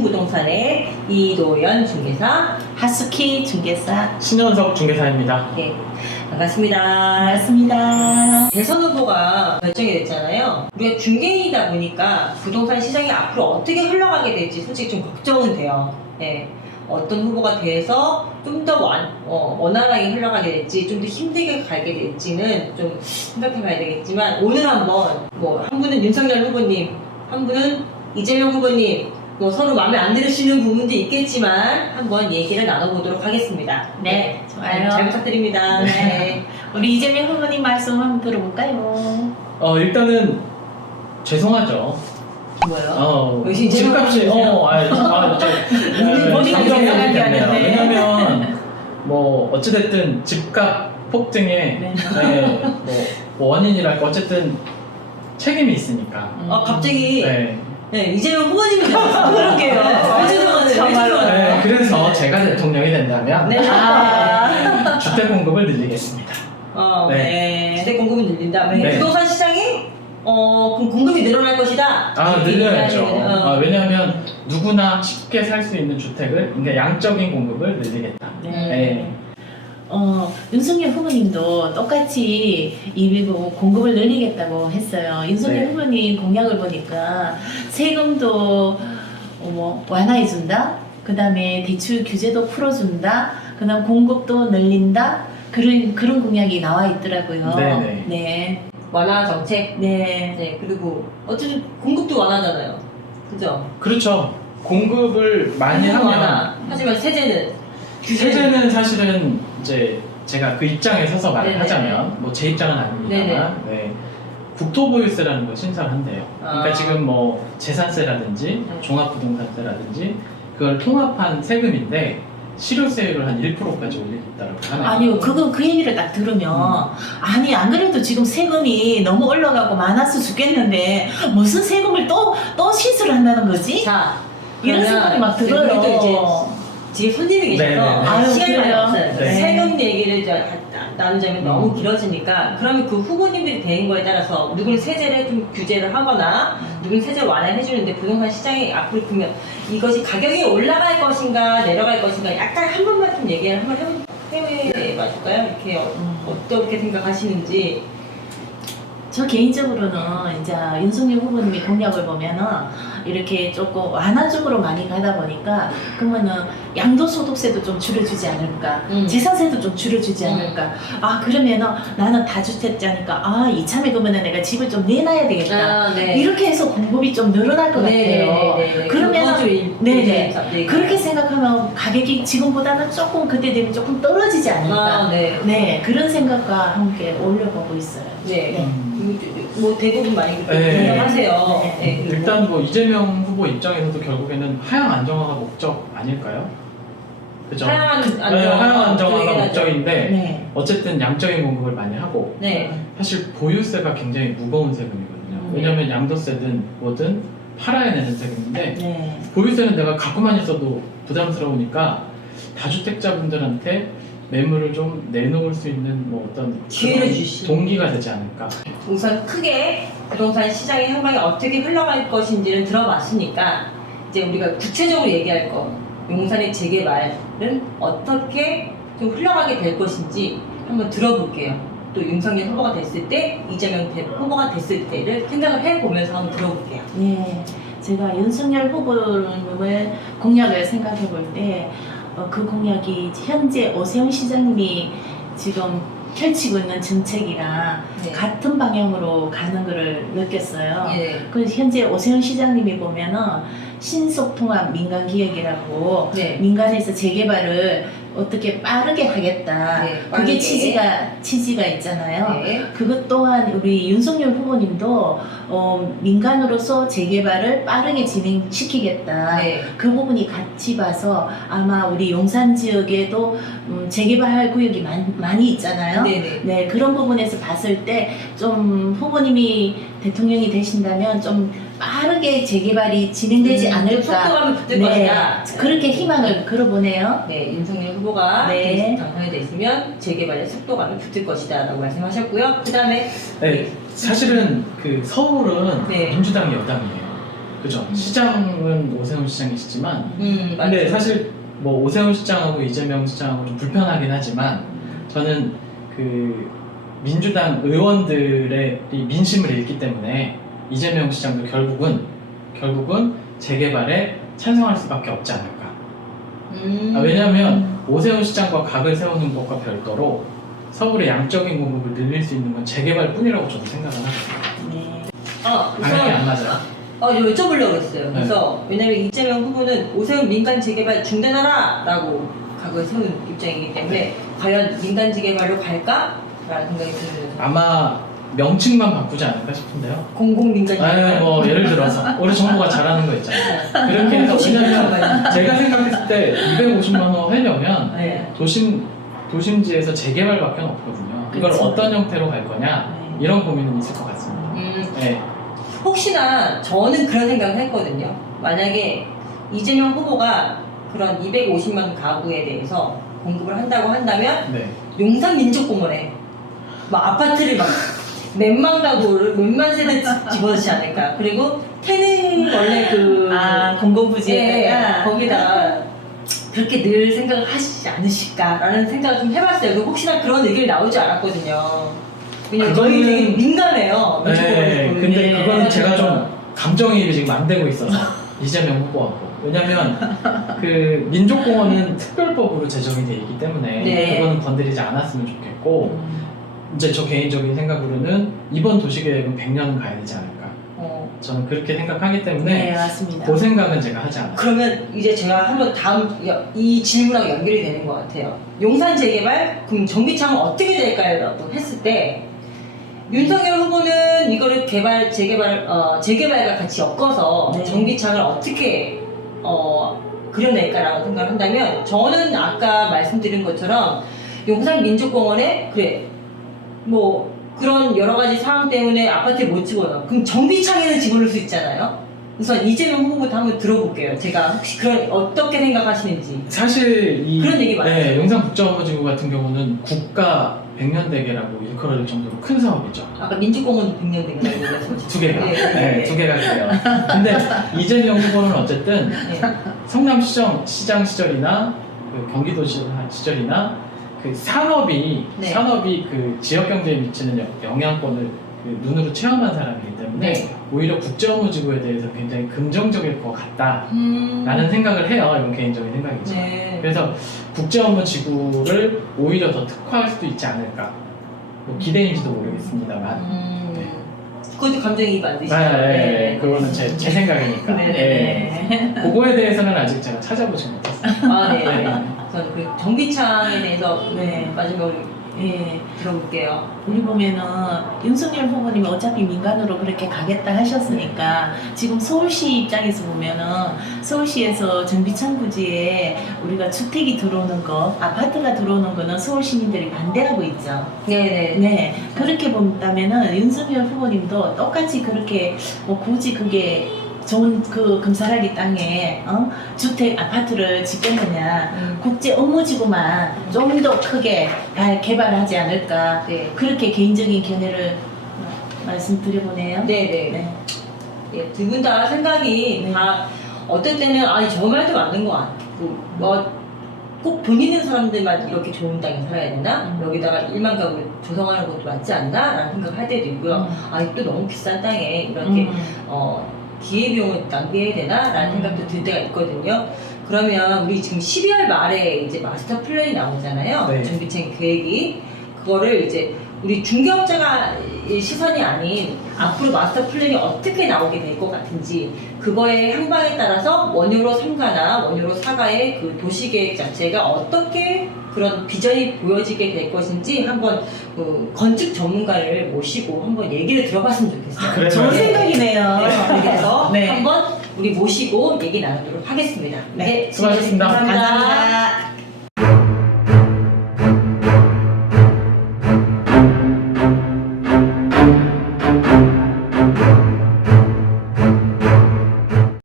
대신부동산의 이도연 중개사. 하스키 중개사 신현석 중개사입니다. 네, 반갑습니다. 반갑습니다. 대선 후보가 결정이 됐잖아요. 우리가 중개인이다 보니까 부동산 시장이 앞으로 어떻게 흘러가게 될지 솔직히 좀 걱정은 돼요. 네. 어떤 후보가 돼서 좀 더 어, 원활하게 흘러가게 될지 좀 더 힘들게 가게 될지는 좀 생각해 봐야 되겠지만 오늘 한번 뭐 한 분은 윤석열 후보님, 한 분은 이재명 후보님 뭐 서로 마음에 안 들으시는 부분도 있겠지만 한번 얘기를 나눠보도록 하겠습니다. 네, 좋아요. 잘 부탁드립니다. 네. 우리 이재명 후보님 말씀 한번 들어볼까요? 어 일단은 죄송하죠. 뭐요? 어 역시 이재명 집값이 후보세요? 어 아니 아, 저, 네, 본인이 있네요. 아닌데. 왜냐면 뭐 어찌됐든 집값 폭등에 네. 네, 뭐, 뭐 원인이랄까 어쨌든 책임이 있으니까. 아 갑자기 네. 네, 이재명 후보님이 되었어요. 그러게요. 왜 죄송하세요? 왜 정말로. 죄송하세요? 네, 그래서 제가 대통령이 된다면 네. 아, 주택 공급을 늘리겠습니다. 어, 네. 네. 주택 공급을 늘린다. 네. 네. 부동산 시장이 어, 그럼 공급이 늘어날 것이다. 아 이렇게 늘려야죠. 얘기하는, 어. 아, 왜냐하면 누구나 쉽게 살 수 있는 주택을 그러니까 양적인 공급을 늘리겠다. 네. 네. 어, 윤석열 후보님도 똑같이 이뭐 공급을 늘리겠다고 했어요. 윤석열 네. 후보님 공약을 보니까 세금도 어, 뭐 완화해준다. 그 다음에 대출 규제도 풀어준다. 그 다음 공급도 늘린다. 그런, 그런 공약이 나와 있더라고요. 네네. 네. 완화 정책. 네. 네, 그리고 어쨌든 공급도 완화잖아요. 그죠? 그렇죠. 공급을 많이 공급 하면 완화. 하지만 세제는 세제는 사실은 이제 제가 그 입장에 서서 말을 네네. 하자면 뭐 제 입장은 아닙니다만 네. 국토보유세라는 걸 신설한대요. 그러니까 아. 지금 뭐 재산세라든지 네. 종합부동산세라든지 그걸 통합한 세금인데 실효세율을 한 1%까지 올리겠다라고 하네요. 아니요, 그거 그 얘기를 딱 들으면 아니 안 그래도 지금 세금이 너무 올라가고 많아서 죽겠는데 무슨 세금을 또또 시술을 한다는 거지? 자, 이런 생각이 막 우리도 이제 뒤에 손님이 계셔서 네네네. 아유, 시간이 많이 그래요? 없어요. 네. 세금 얘기를 이제 나- 나누자면 음. 너무 길어지니까 그러면 그 후보님들이 되는 거에 따라서 누구는 세제를 좀 규제를 하거나 누구는 세제를 완화해 주는데 부동산 시장이 앞으로 보면 이것이 가격이 올라갈 것인가 내려갈 것인가 약간 한 번만 좀 얘기를 한번 해보- 해봐 줄까요? 이렇게 어, 음. 어떻게 생각하시는지 저 개인적으로는 이제 윤석열 후보님의 공약을 보면은 이렇게 조금 완화적으로 많이 가다 보니까 그러면은 양도소득세도 좀 줄여주지 않을까 음. 재산세도 좀 줄여주지 음. 않을까 아 그러면은 나는 다주택자니까 아 이참에 그러면은 내가 집을 좀 내놔야 되겠다 아, 네. 이렇게 해서 공급이 좀 늘어날 것 같아요 네 네 네. 그러면은- 네네. 그렇게 생각하면 가격이 지금보다는 조금 그때 되면 조금 떨어지지 않을까 아, 네. 네 그런 생각과 함께 올려보고 있어요 네. 네. 음. 뭐 대부분 많이 네. 생각하세요. 네. 네. 그리고 일단 뭐 이재명 후보 입장에서도 결국에는 하향 안정화가 목적 아닐까요? 그죠? 하향 네, 안정 하향 안정화가 목적인데 네. 어쨌든 양적인 공급을 많이 하고 네. 사실 보유세가 굉장히 무거운 세금이거든요. 음. 왜냐하면 양도세든 뭐든 팔아야 되는 세금인데 네. 보유세는 내가 갖고만 있어도 부담스러우니까 다주택자분들한테 매물을 좀 내놓을 수 있는 뭐 어떤 기회를 그런 주시는. 동기가 되지 않을까. 우선 크게 부동산 시장의 향방이 어떻게 흘러갈 것인지를 들어봤으니까 이제 우리가 구체적으로 얘기할 거 용산의 재개발은 어떻게 좀 흘러가게 될 것인지 한번 들어볼게요. 또 윤석열 후보가 됐을 때 이재명 대- 후보가 됐을 때를 생각을 해보면서 한번 들어볼게요. 네. 제가 윤석열 후보님을 공약을 생각해 볼 때, 어, 그 공약이 현재 오세훈 시장님이 지금 펼치고 있는 정책이랑 네. 같은 방향으로 가는 것을 느꼈어요. 예. 그 현재 오세훈 시장님이 보면은 신속통합 민간기획이라고 네. 민간에서 재개발을 어떻게 빠르게 하겠다. 네, 그게 빠르게. 취지가 취지가 있잖아요. 네. 그것 또한 우리 윤석열 후보님도 어, 민간으로서 재개발을 빠르게 진행시키겠다. 네. 그 부분이 같이 봐서 아마 우리 용산 지역에도 음, 재개발 구역이 많, 많이 있잖아요. 네네. 네, 그런 부분에서 봤을 때 좀 후보님이 대통령이 되신다면 좀 빠르게 재개발이 진행되지 음, 않을까. 속도감이 붙을 네, 것이다. 그렇게 희망을 걸어보네요. 네, 윤석열 후보가 네. 당선이 됐으면 재개발의 속도감이 붙을 것이다 라고 말씀하셨고요. 그 다음에 네, 사실은 그 서울은 네. 민주당이 여당이에요. 그죠? 시장은 오세훈 시장이시지만 음, 근데 맞죠. 사실 뭐 오세훈 시장하고 이재명 시장하고 좀 불편하긴 하지만 저는 그 민주당 의원들의 이 민심을 읽기 때문에 이재명 시장도 결국은 결국은 재개발에 찬성할 수밖에 없지 않을까. 음. 아, 왜냐하면 오세훈 시장과 각을 세우는 것과 별도로 서울의 양적인 공급을 늘릴 수 있는 건 재개발뿐이라고 저는 생각을 하거든요. 네. 아, 방향이 안 맞아요. 어, 이거 여쭤보려고 했어요. 네. 그래서 왜냐면 이재명 후보는 오세훈 민간 재개발 중단하라라고 각을 세운 입장이기 때문에 네. 과연 민간 재개발로 갈까라는 생각이 드는 아마 명칭만 바꾸지 않을까 싶은데요. 공공 민간 재개발. 아, 뭐 예를 들어서 우리 정부가 잘하는 거 있잖아요. 그렇게 해서 왜냐면 제가 생각했을 때 250만 원 하려면 네. 도심 도심지에서 재개발밖에 없거든요. 이걸 그쵸. 어떤 형태로 갈 거냐 네. 이런 고민은 있을 것 같습니다. 음, 네, 혹시나 저는 그런 생각을 했거든요. 만약에 이재명 후보가 그런 250만 가구에 대해서 공급을 한다고 한다면 네. 용산 민족공원에 막 아파트를 막 몇만 가구를 몇만 세대 집어넣지 않을까. 그리고 태릉 원래 그아 예, 공공부지에다가 거기다가 그렇게 늘 생각을 하시지 않으실까라는 생각을 좀 해봤어요. 그 혹시나 그런 의견이 나오지 않았거든요. 왜냐면 저희 그거는- 되게 민감해요. 네, 민족공원에서 근데 보는 그거는 게. 제가 좀 감정이입이 지금 안 되고 있어서 이재명 후보하고 왜냐면 그 민족공원은 특별법으로 제정이 돼 있기 때문에 네. 그거는 건드리지 않았으면 좋겠고 음. 이제 저 개인적인 생각으로는 이번 도시계획은 100년은 가야 되지 않을까 어, 저는 그렇게 생각하기 네 때문에 맞습니다. 그 생각은 제가 하지 않아요. 그러면 이제 제가 한번 다음 여- 이 질문하고 연결이 되는 것 같아요. 용산 재개발 그럼 전기차는 어떻게 될까요?라고 했을 때 윤석열 후보는 이거를 개발 재개발 어, 재개발과 같이 엮어서 네. 전기차를 어떻게 어, 그려낼까라고 생각을 한다면 저는 아까 말씀드린 것처럼 용산 민족공원에 그래 뭐 그런 여러 가지 상황 때문에 아파트에 못 집어넣어. 그럼 정비창에는 집어넣을 수 있잖아요. 우선 이재명 후보부터 한번 들어볼게요. 제가 혹시 그런 어떻게 생각하시는지. 사실 이 그런 얘기 많아요. 네, 용산 국제업무지구 같은 경우는 국가 백년대계라고 일컬어질 정도로 큰 사업이죠. 아까 민주공원 100년 된 거라고 그랬었죠. 두 개가 네, 네, 네, 네. 두 개가 그래요. 근데 이재명 후보는 어쨌든 네. 성남시장 시장 시절이나 그 경기도시장 시절이나 그 산업이 네. 산업이 그 지역 경제에 미치는 영- 영향권을 그 눈으로 체험한 사람이기 때문에 네. 오히려 국제업무지구에 대해서 굉장히 긍정적일 것 같다라는 음. 생각을 해요. 이건 개인적인 생각이죠. 네. 그래서 국제업무지구를 오히려 더 특화할 수도 있지 않을까. 뭐 기대인지도 모르겠습니다만. 음. 그것도 감정이입 안 네, 되시죠? 네, 네. 그거는 제, 제 생각이니까. 네, 네, 네. 그거에 대해서는 아직 제가 찾아보지 못했어요. 아, 네. 네. 저는 그 전기창에 대해서 네. 마지막으로 예. 들어볼게요. 우리 보면은 윤석열 후보님이 어차피 민간으로 그렇게 가겠다 하셨으니까 지금 서울시 입장에서 보면은 서울시에서 정비창 부지에 우리가 주택이 들어오는 거, 아파트가 들어오는 거는 서울 시민들이 반대하고 있죠. 네네. 네, 그렇게 본다면은 윤석열 후보님도 똑같이 그렇게 뭐 굳이 그게 좋은 그 금사라기 땅에 어? 주택 아파트를 짓겠느냐 음. 국제 업무지구만 좀 더 크게 다 개발하지 않을까 네. 그렇게 개인적인 견해를 말씀드려보네요. 네네. 네. 예, 두 분 다 생각이 네. 다 어떨 때는 아니 저 말도 맞는 것 같고 뭐 꼭 돈 있는 사람들만 이렇게 좋은 땅에 살아야 되나? 음. 여기다가 1만 가구 조성하는 것도 맞지 않나? 라는 생각할 때도 있고요. 아니 또 너무 비싼 땅에 이렇게 음. 어, 기회비용을 낭비해야 되나? 라는 음. 생각도 들 때가 있거든요. 그러면 우리 지금 12월 말에 이제 마스터 플랜이 나오잖아요. 네. 전기책 계획이. 그거를 이제 우리 중개업자가 이 시선이 아닌 앞으로 마스터 플랜이 어떻게 나오게 될 것 같은지 그거의 향방에 따라서 원효로 3가나 원효로 4가의 그 도시계획 자체가 어떻게 그런 비전이 보여지게 될 것인지 한번 그 건축 전문가를 모시고 한번 얘기를 들어봤으면 좋겠어요. 그래요? 좋은 생각이네요. 네, 그래서 네. 한번 우리 모시고 얘기 나누도록 하겠습니다. 네, 수고하셨습니다. 감사합니다. 감사합니다.